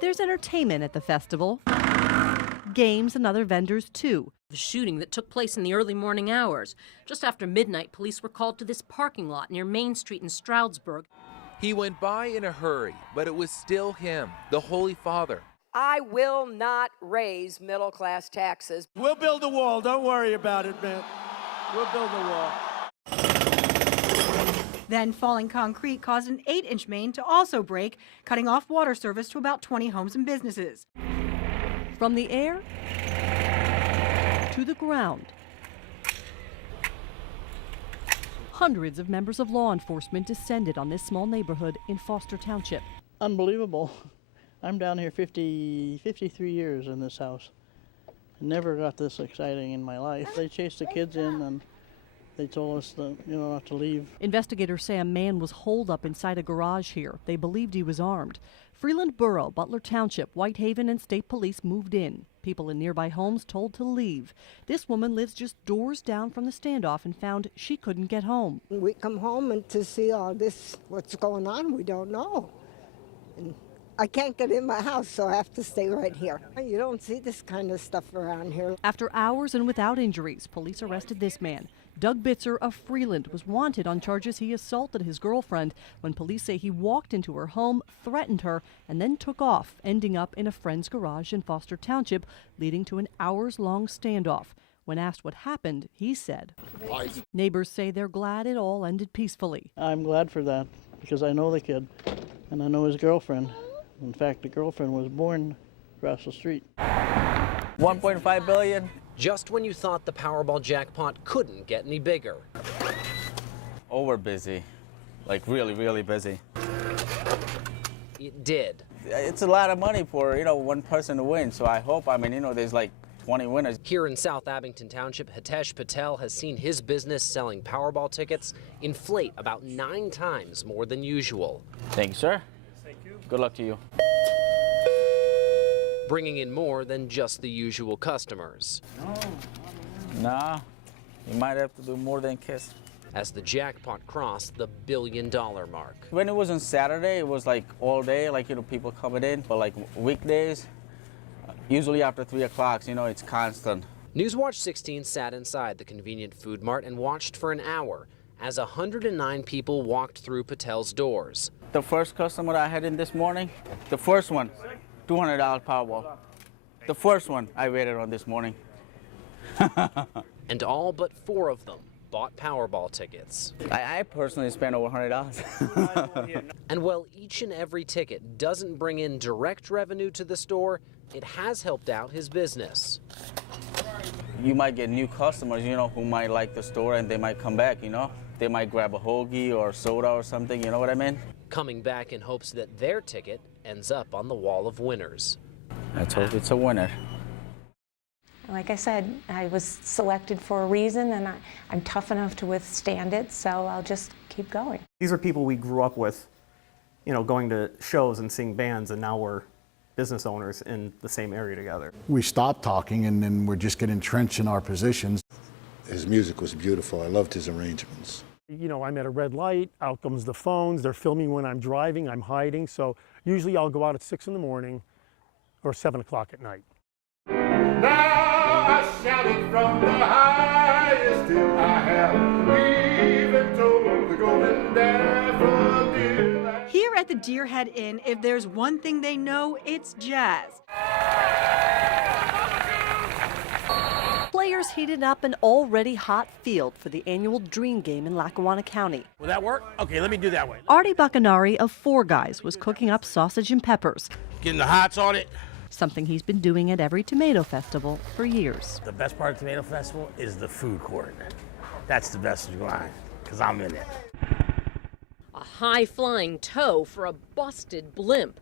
There's entertainment at the festival. Games and other vendors, too. The shooting that took place in the early morning hours. Just after midnight, police were called to this parking lot near Main Street in Stroudsburg. He went by in a hurry, but it was still him, the Holy Father. I will not raise middle-class taxes. We'll build a wall. Don't worry about it, man. We'll build a wall. Then falling concrete caused an 8-inch main to also break, cutting off water service to about 20 homes and businesses. From the air to the ground, hundreds of members of law enforcement descended on this small neighborhood in Foster Township. Unbelievable. I'm down here 53 years in this house. I never got this exciting in my life. They chased the kids in and they told us that, not to leave. Investigators say a man was holed up inside a garage here. They believed he was armed. Freeland Borough, Butler Township, Whitehaven, and state police moved in. People in nearby homes told to leave. This woman lives just doors down from the standoff and found she couldn't get home. We come home and to see all this, what's going on, we don't know. And I can't get in my house, so I have to stay right here. You don't see this kind of stuff around here. After hours and without injuries, police arrested this man. Doug Bitzer of Freeland was wanted on charges he assaulted his girlfriend when police say he walked into her home, threatened her, and then took off, ending up in a friend's garage in Foster Township, leading to an hours-long standoff. When asked what happened, he said, Neighbors say they're glad it all ended peacefully. I'm glad for that because I know the kid and I know his girlfriend. In fact, the girlfriend was born across the street. 1.5 billion. Just when you thought the Powerball jackpot couldn't get any bigger. Over busy, like really busy. It did. It's a lot of money for, one person to win. So I hope, there's like 20 winners. Here in South Abington Township, Hitesh Patel has seen his business selling Powerball tickets inflate about 9 times more than usual. Thank you, sir. Thank you. Good luck to you. Bringing in more than just the usual customers. Nah, you might have to do more than kiss. As the jackpot crossed the $1 billion mark. When it was on Saturday, it was like all day, people coming in, but like weekdays, usually after 3 o'clock, it's constant. Newswatch 16 sat inside the convenient food mart and watched for an hour as 109 people walked through Patel's doors. The first customer I had in this morning, the first one, $200 Powerball. The first one I waited on this morning. And all but 4 of them bought Powerball tickets. I personally spent over $100. And while each and every ticket doesn't bring in direct revenue to the store, it has helped out his business. You might get new customers, who might like the store and they might come back, They might grab a hoagie or soda or something, you know what I mean? Coming back in hopes that their ticket ends up on the wall of winners. Let's hope it's a winner. Like I said, I was selected for a reason, and I'm tough enough to withstand it, so I'll just keep going. These are people we grew up with, going to shows and seeing bands, and now we're business owners in the same area together. We stopped talking, and then we're just getting entrenched in our positions. His music was beautiful. I loved his arrangements. I'm at a red light, out comes the phones, they're filming when I'm driving, I'm hiding, so usually I'll go out at 6 in the morning or 7 o'clock at night. Now I shouted from the highest hill I have even told the golden daffodil. Here at the Deerhead Inn, if there's one thing they know, it's jazz. Players heated up an already hot field for the annual Dream Game in Lackawanna County. Will that work? Okay, let me do that way. Artie Bacanari of Four Guys was cooking up sausage and peppers. Getting the hots on it. Something he's been doing at every tomato festival for years. The best part of Tomato Festival is the food court. That's the best line, because I'm in it. A high-flying tow for a busted blimp.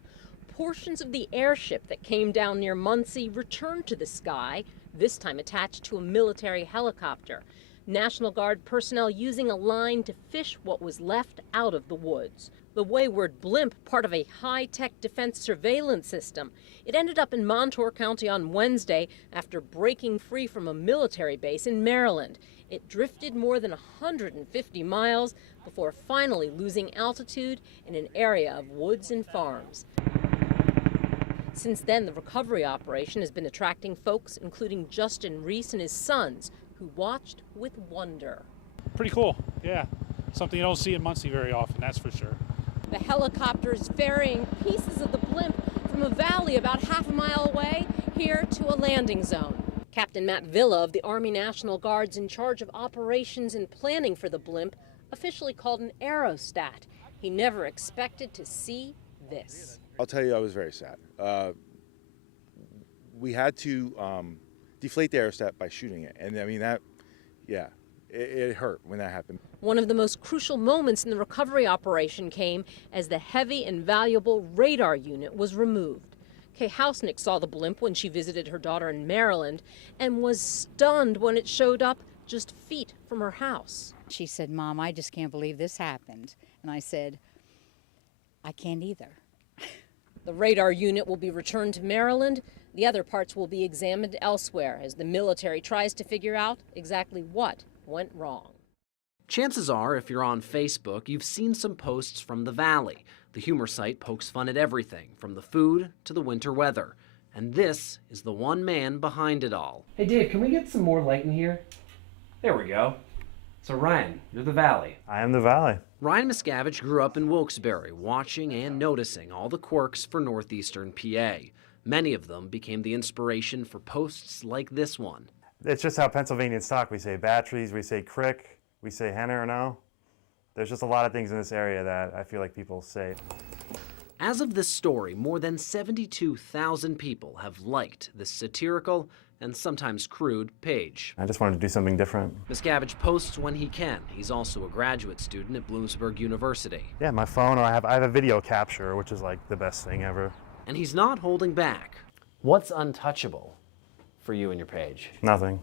Portions of the airship that came down near Muncie returned to the sky, this time attached to a military helicopter. National Guard personnel using a line to fish what was left out of the woods. The wayward blimp, part of a high-tech defense surveillance system. It ended up in Montour County on Wednesday after breaking free from a military base in Maryland. It drifted more than 150 miles before finally losing altitude in an area of woods and farms. Since then, the recovery operation has been attracting folks, including Justin Reese and his sons, who watched with wonder. Pretty cool, yeah. Something you don't see in Muncie very often, that's for sure. The helicopter is ferrying pieces of the blimp from a valley about half a mile away here to a landing zone. Captain Matt Villa of the Army National Guard's in charge of operations and planning for the blimp, officially called an aerostat. He never expected to see this. I'll tell you, I was very sad. We had to deflate the aerostat by shooting it. And I mean, it hurt when that happened. One of the most crucial moments in the recovery operation came as the heavy and valuable radar unit was removed. Kay Hausnick saw the blimp when she visited her daughter in Maryland and was stunned when it showed up just feet from her house. She said, "Mom, I just can't believe this happened." And I said, "I can't either." The radar unit will be returned to Maryland. The other parts will be examined elsewhere as the military tries to figure out exactly what went wrong. Chances are, if you're on Facebook, you've seen some posts from the Valley. The humor site pokes fun at everything, from the food to the winter weather. And this is the one man behind it all. Hey Dave, can we get some more light in here? There we go. So Ryan, you're the Valley. I am the Valley. Ryan Miscavige grew up in Wilkes-Barre, watching and noticing all the quirks for northeastern PA. Many of them became the inspiration for posts like this one. It's just how Pennsylvanians talk. We say batteries, we say crick, we say henna or no. There's just a lot of things in this area that I feel like people say. As of this story, more than 72,000 people have liked this satirical and sometimes crude page. I just wanted to do something different. Miscavige posts when he can. He's also a graduate student at Bloomsburg University. Yeah, my phone, or I have a video capture, which is like the best thing ever. And he's not holding back. What's untouchable for you and your page? Nothing.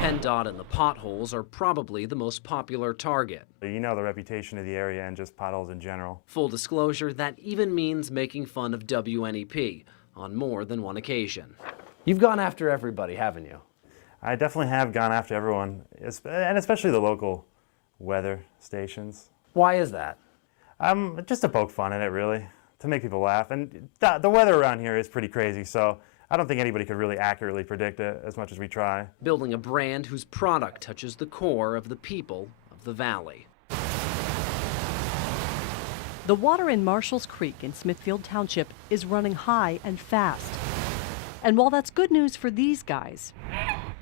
PennDOT and the potholes are probably the most popular target. You know the reputation of the area and just potholes in general. Full disclosure, that even means making fun of WNEP on more than one occasion. You've gone after everybody, haven't you? I definitely have gone after everyone, and especially the local weather stations. Why is that? Just to poke fun at it, really, to make people laugh. And the weather around here is pretty crazy, so I don't think anybody could really accurately predict it as much as we try. Building a brand whose product touches the core of the people of the Valley. The water in Marshall's Creek in Smithfield Township is running high and fast. And while that's good news for these guys,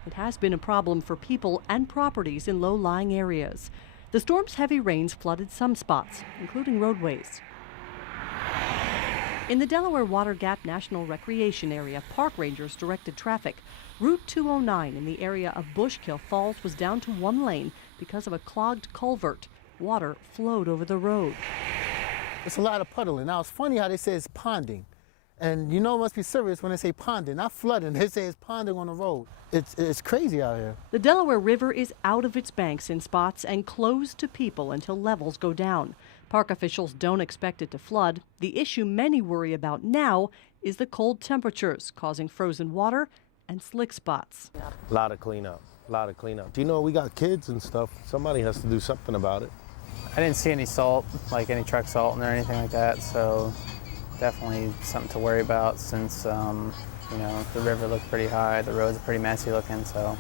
it has been a problem for people and properties in low-lying areas. The storm's heavy rains flooded some spots, including roadways. In the Delaware Water Gap National Recreation Area, park rangers directed traffic. Route 209 in the area of Bushkill Falls was down to one lane because of a clogged culvert. Water flowed over the road. It's a lot of puddling. Now, it's funny how they say it's ponding. And you know it must be serious when they say ponding, not flooding. They say it's ponding on the road. It's crazy out here. The Delaware River is out of its banks in spots and closed to people until levels go down. Park officials don't expect it to flood. The issue many worry about now is the cold temperatures causing frozen water and slick spots. A lot of cleanup. You know, we got kids and stuff. Somebody has to do something about it. I didn't see any salt, like any truck salt or anything like that, so definitely something to worry about since, you know, the river looked pretty high, the roads are pretty messy looking, so